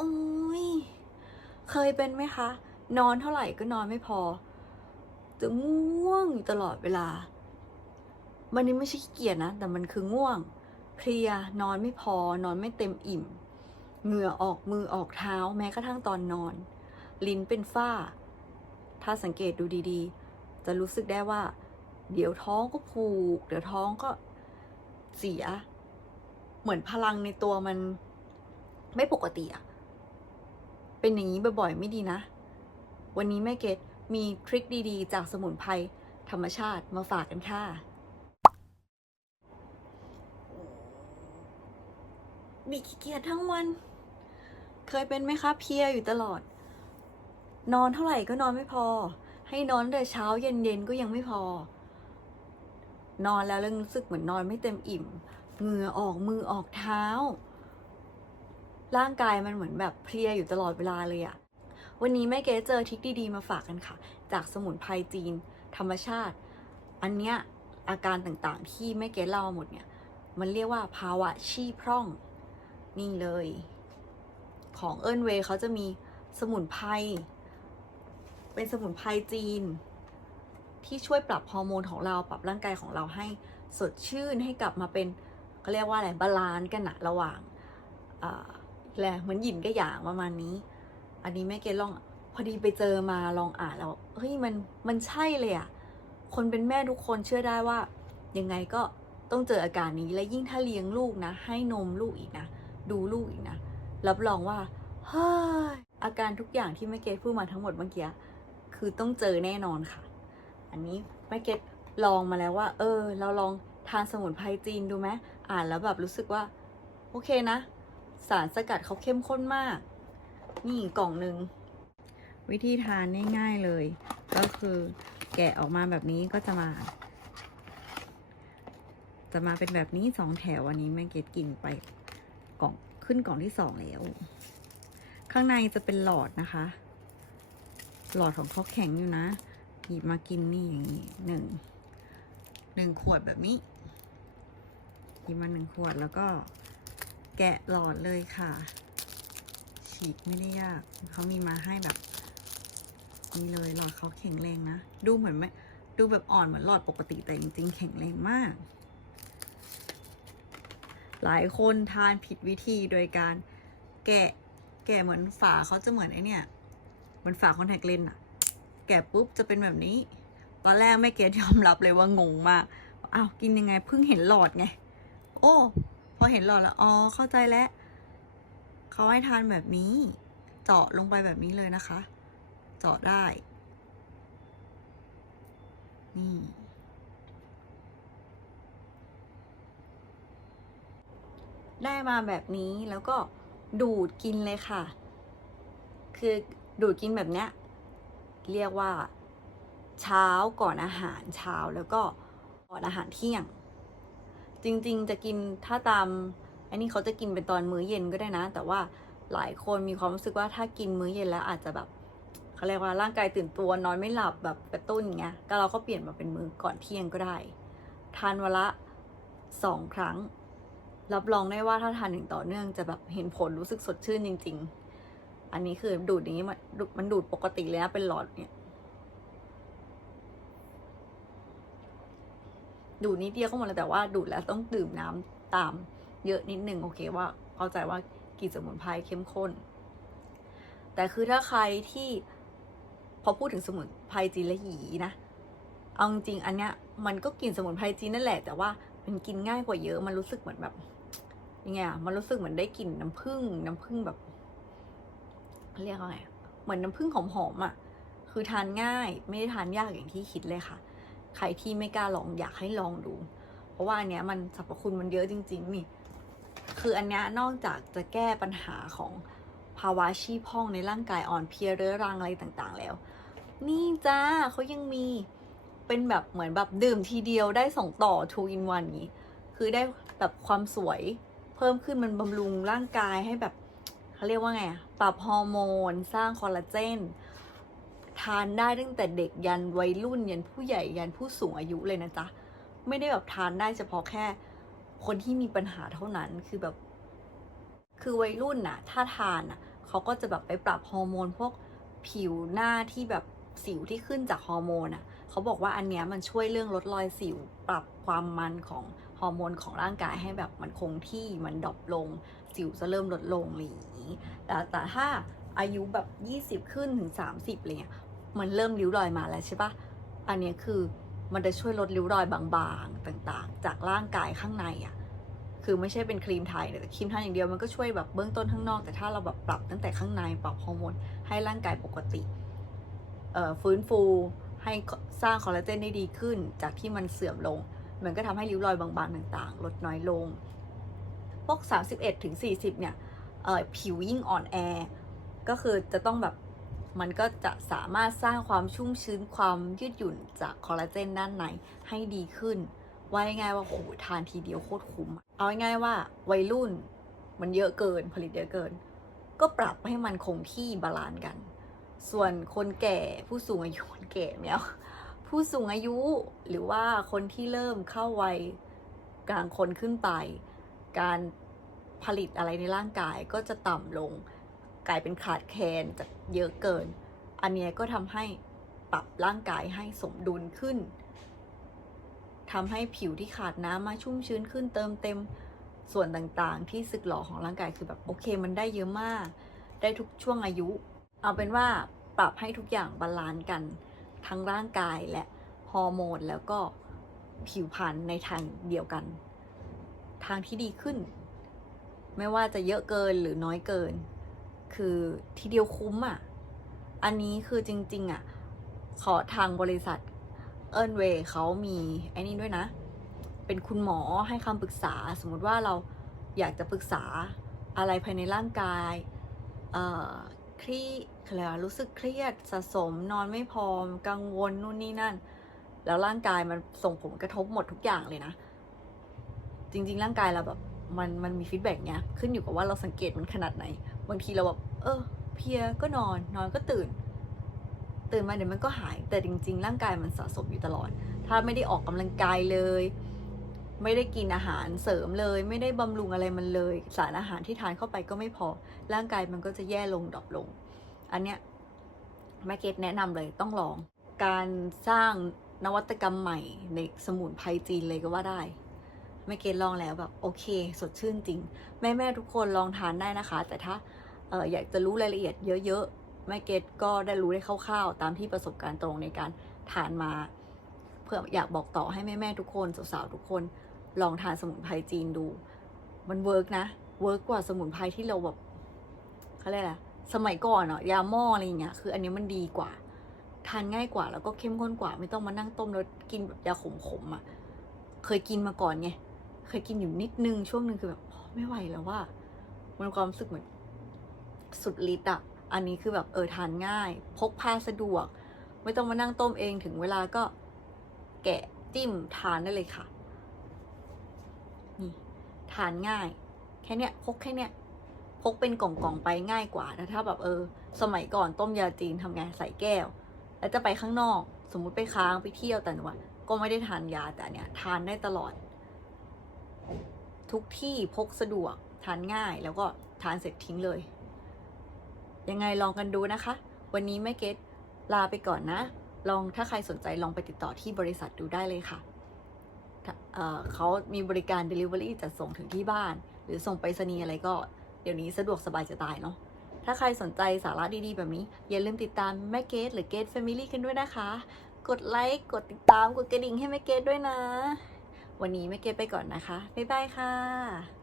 โอ้ย เคยเป็นไหมคะ นอนเท่าไหร่ก็นอนไม่พอ จะง่วงอยู่ตลอดเวลา มันนี้ไม่ใช่ขี้เกียจนะ แต่มันคือง่วง เพลีย นอนไม่พอ นอนไม่เต็มอิ่ม เหงื่อออกมือออกเท้าแม้กระทั่งตอนนอน ลิ้นเป็นฝ้า ถ้าสังเกตดูดีๆ จะรู้สึกได้ว่า เดี๋ยวท้องก็ผูก เดี๋ยวท้องก็เสีย เหมือนพลังในตัวมันไม่ปกติอะ เป็นอย่างนี้บ่อยๆไม่ดีนะ วันนี้แม่เกดมีทริคดีๆ จากสมุนไพรธรรมชาติมาฝากกันค่ะบิขี้เกียจทั้งวัน เคยเป็นไหมคะเพียอยู่ตลอด นอนเท่าไหร่ก็นอนไม่พอ ให้นอนแต่เช้าเย็นๆก็ยังไม่พอ นอนแล้วเริ่มรู้สึกเหมือนนอนไม่เต็มอิ่ม เหงื่อออกมือออกเท้า ร่างกายมันเหมือนแบบเพลียอยู่ตลอดเวลาเลยอะวันนี้แม่เก๋เจอทิคดีๆมาฝากกันค่ะ จากสมุนไพรจีน ธรรมชาติ อันเนี้ยอาการต่างๆที่แม่เก๋เล่าหมดเนี่ย มันเรียกว่าภาวะชีพร่อง นี่เลย ของเอิร์นเวย์เขาจะมีสมุนไพรเป็นสมุนไพรจีน ที่ช่วยปรับฮอร์โมนของเราปรับร่างกายของเราให้สดชื่นให้กลับมาเป็นเขาเรียกว่าอะไรบาลานซ์กันนะระหว่างอ่า แหละเหมือนหยินกับหยางประมาณนี้ อันนี้แม่เกดลอง พอดีไปเจอมาลองอ่านแล้วเฮ้ยมันมันใช่เลยอะคนเป็นแม่ทุกคนเชื่อได้ว่า ยังไงก็ต้องเจออาการนี้และยิ่งถ้าเลี้ยงลูกนะ ให้นมลูกอีกนะ ดูลูกอีกนะ รับรองว่าเฮ้ยอาการทุกอย่างที่แม่เกดพูดมาทั้งหมดเมื่อกี้คือต้องเจอแน่นอนค่ะ อันนี้แม่เกดลองมาแล้วว่า เออ เราลองทานสมุนไพรจีนดูไหมอ่านแล้วแบบรู้สึกว่า โอเคนะ สารสกัดเขาเข้มข้นมาก นี่กล่องหนึ่งวิธีทานง่ายๆเลย ก็คือแกะออกมาแบบนี้ก็จะมา จะมาเป็นแบบนี้สองแถวอันนี้แม่เกดกินไปกล่องขึ้นกล่องที่สองแล้ว ข้างในจะเป็นหลอดนะคะ หลอดของเขาแข็งอยู่นะ หยิบมากินนี่อย่างนี้หนึ่งหนึ่งขวดแบบนี้หยิบมาหนึ่งขวดแล้วก็ แกะหลอดเลยค่ะ ฉีกไม่ได้ยากเขามีมาให้แบบนี่เลยหลอดเขาแข็งแรงนะ ดูเหมือนไม่ดูแบบอ่อนเหมือนหลอดปกติแต่จริงๆ แข็งแรงมาก หลายคนทานผิดวิธีโดยการแกะแกะเหมือนฝาเขาจะเหมือนไอเนี่ยเหมือนฝาคอนแทคเลนส์อะแกะปุ๊บจะเป็นแบบนี้ ตอนแรกแม่เกดยอมรับเลยว่างงมากอ้าวกินยังไงเพิ่งเห็นหลอดไง โอ้ พอเห็นหลอดแล้วอ๋อเข้าใจแล้วเขาให้ทานแบบนี้ เจาะลงไปแบบนี้เลยนะคะ เจาะได้ นี่ได้มาแบบนี้แล้วก็ดูดกินเลยค่ะ คือดูดกินแบบเนี้ย เรียกว่า เช้าก่อนอาหารเช้าแล้วก็ก่อนอาหารเที่ยง จริง ๆ จะกินถ้าตาม อันนี้เขาจะกินเป็นตอนมื้อเย็นก็ได้นะ แต่ว่าหลายคนมีความรู้สึกว่าถ้ากินมื้อเย็นแล้วอาจจะแบบเขาเรียกว่าร่างกายตื่นตัวนอนไม่หลับแบบกระตุ้นอย่างเงี้ยก็เราก็เปลี่ยนมาเป็นมื้อก่อนเที่ยงก็ได้ ทานวันละสองครั้ง รับรองได้ว่าถ้าทานอย่างต่อเนื่องจะแบบเห็นผลรู้สึกสดชื่นจริง ๆ อันนี้คือดูดอย่างนี้มันดูมันดูดปกติเลยนะเป็นหลอดเนี่ย ดูดนิดเดียวก็หมดแล้วแต่ว่าดูดแล้วต้องดื่มน้ำตามเยอะนิดนึงโอเคว่าเข้าใจว่ากินสมุนไพรเข้มข้น แต่คือถ้าใครที่พอพูดถึงสมุนไพรจีนและหยีนะเอาจริงอันเนี้ยมันก็กินสมุนไพรจีนนั่นแหละ แต่ว่ามันกินง่ายกว่าเยอะมันรู้สึกเหมือนแบบยังไงอะมันรู้สึกเหมือนได้กลิ่นน้ำผึ้งน้ำผึ้งแบบเรียกว่าไงเหมือนน้ำผึ้งหอมๆอะ คือทานง่ายไม่ได้ทานยากอย่างที่คิดเลยค่ะ ใครที่ไม่กล้าลองอยากให้ลองดู เพราะว่าอันเนี้ยมันสรรพคุณมันเยอะจริง ๆ นี่ คืออันเนี้ยนอกจากจะแก้ปัญหาของภาวะชีพองในร่างกายอ่อนเพลียเรื้อรังอะไรต่างๆ แล้ว นี่จ้าเขายังมีเป็นแบบเหมือนแบบดื่มทีเดียวได้สองต่อ two in one อย่างนี้ คือได้แบบความสวยเพิ่มขึ้นมันบำรุงร่างกายให้แบบเขาเรียกว่าไงปรับฮอร์โมน สร้างคอลลาเจน ทานได้ตั้งแต่เด็กยันวัยรุ่นยันผู้ใหญ่ยันผู้สูงอายุเลยนะจ๊ะ ไม่ได้แบบทานได้เฉพาะแค่ คนที่มีปัญหาเท่านั้นคือแบบ คือวัยรุ่นน่ะ ถ้าทานน่ะเขาก็จะแบบไปปรับฮอร์โมนพวกผิวหน้าที่แบบสิวที่ขึ้นจากฮอร์โมนอะเขาบอกว่าอันเนี้ยมันช่วยเรื่องลดรอยสิว ปรับความมันของฮอร์โมนของร่างกายให้แบบมันคงที่มันดรอปลง สิวจะเริ่มลดลงอะไรอย่างนี้แต่แต่ถ้าอายุแบบ 20 ขึ้นถึง 30อะไรเงี้ย มันเริ่มริ้วรอยมาแล้วใช่ปะอันนี้คือมันจะช่วยลดริ้วรอยบางๆ ต่างๆ จากร่างกายข้างในอะ่ะ คือไม่ใช่เป็นครีมไทยแต่ครีมไทยอย่างเดียวมันก็ช่วยแบบเบื้องต้นข้างนอก แต่ถ้าเราแบบปรับตั้งแต่ข้างในปรับฮอร์โมนให้ร่างกายปกติเอ่อฟื้นฟูให้สร้างคอลลาเจนได้ดีขึ้น จากที่มันเสื่อมลง มันก็ทำให้ริ้วรอยบางๆ ต่างๆ ลดน้อยลง พวก 31ถึง40 เนี่ยเอ่อผิวยิ่งอ่อนแอ ก็คือจะต้องแบบ มันก็จะสามารถสร้างความชุ่มชื้นความยืดหยุ่นจากคอลลาเจนด้านในให้ดีขึ้น ว่าง่ายว่าโหทานทีเดียวโคตรคุ้ม เอาง่ายว่าวัยรุ่นมันเยอะเกินผลิตเยอะเกิน ก็ปรับให้มันคงที่บาลานซ์กัน ส่วนคนแก่ผู้สูงอายุคนแก่เนี่ยผู้สูงอายุหรือว่าคนที่เริ่มเข้าวัยกลางคนขึ้นไป การผลิตอะไรในร่างกายก็จะต่ำลง กลายเป็นขาดแคลนจากเยอะเกิน อันเนี้ยก็ทำให้ปรับร่างกายให้สมดุลขึ้นทำให้ผิวที่ขาดน้ำมาชุ่มชื้นขึ้นเติมเต็มส่วนต่างๆ ที่สึกหรอของร่างกายคือแบบโอเค มันได้เยอะมาก ได้ทุกช่วงอายุ เอาเป็นว่าปรับให้ทุกอย่างบาลานซ์กันทั้งร่างกายและฮอร์โมนแล้วก็ผิวพรรณในทางเดียวกัน ทางที่ดีขึ้น ไม่ว่าจะเยอะเกินหรือน้อยเกิน คือทีเดียวคุ้มอะ อันนี้คือจริง ๆอะ ขอทางบริษัทเอิร์นเวย์เขามีไอ้นี่ด้วยนะ เป็นคุณหมอให้คำปรึกษา สมมติว่าเราอยากจะปรึกษาอะไรภายในร่างกาย เอ่อเครียดอะไรรู้สึกเครียดสะสมนอนไม่พอกังวลนู่นนี่นั่น แล้วร่างกายมันส่งผลกระทบหมดทุกอย่างเลยนะ จริง ๆ ร่างกายเราแบบ มันมันมีฟีดแบ็กเนี้ยขึ้นอยู่กับว่าเราสังเกตมันขนาดไหน บางทีเราแบบเออ เพียก็นอน นอนก็ตื่น ตื่นมาเดี๋ยวมันก็หาย แต่จริง ๆ ร่างกายมันสะสมอยู่ตลอด ถ้าไม่ได้ออกกำลังกายเลย ไม่ได้กินอาหารเสริมเลย ไม่ได้บำรุงอะไรมันเลย สารอาหารที่ทานเข้าไปก็ไม่พอ ร่างกายมันก็จะแย่ลงดรอปลง อันเนี้ยแม่เกตแนะนำเลยต้องลอง การสร้างนวัตกรรมใหม่ในสมุนไพรจีนเลยก็ว่าได้ แม่เกดลองแล้วแบบโอเค สดชื่นจริง แม่แม่ๆทุกคนลองทานได้นะคะ แต่ถ้าอออยากจะรู้รายละเอียดเยอะๆแม่เกดก็ได้รู้ได้คร่าวๆ ตามที่ประสบการณ์ตรงในการทานมา เพื่ออยากบอกต่อให้แม่แม่ๆทุกคนสาวๆทุกคนลองทานสมุนไพรจีนดู มันเวิร์กนะเวิร์กกว่าสมุนไพรที่เราแบบเขาเรียกอะไรสมัยก่อนเนาะยาหม้ออะไรอย่างเงี้ยคือ อันนี้มันดีกว่า ทานง่ายกว่า แล้วก็เข้มข้นกว่า ไม่ต้องมานั่งต้มแล้วกินแบบยาขมๆอะ เคยกินมาก่อนไง เคยกินอยู่นิดนึงช่วงหนึ่งคือแบบไม่ไหวแล้วว่า มันความรู้สึกเหมือนสุดฤทธิ์อะอันนี้คือแบบเออทานง่าย พกพาสะดวก ไม่ต้องมานั่งต้มเองถึงเวลาก็แกะจิ้มทานได้เลยค่ะ นี่ทานง่าย แค่เนี้ยพกแค่เนี้ยพกเป็นกล่องๆไปง่ายกว่าแต่ถ้าแบบเออ สมัยก่อนต้มยาจีนทำไงใส่แก้ว แล้วจะไปข้างนอก สมมุติไปค้างไปเที่ยวแต่จังหวัดก็ไม่ได้ทานยาแต่เนี้ยทานได้ตลอด ทุกที่พกสะดวกทานง่ายแล้วก็ทานเสร็จทิ้งเลย ยังไงลองกันดูนะคะ วันนี้แม่เกตลาไปก่อนนะ ลองถ้าใครสนใจลองไปติดต่อที่บริษัทดูได้เลยค่ะเเขามีบริการ Delivery จัดส่งถึงที่บ้าน หรือส่งไปรษณีย์อะไรก็เดี๋ยวนี้สะดวกสบายจะตายเนาะถ้าใครสนใจสาระดีๆ แบบนี้ อย่าลืมติดตามแม่เกดหรือเกดแฟมิลี่กันด้วยนะคะ กดไลค์กดติดตามกดกระดิ่งให้แม่เกดด้วยนะ วันนี้แม่เกดไปก่อนนะคะ บ๊ายบายค่ะ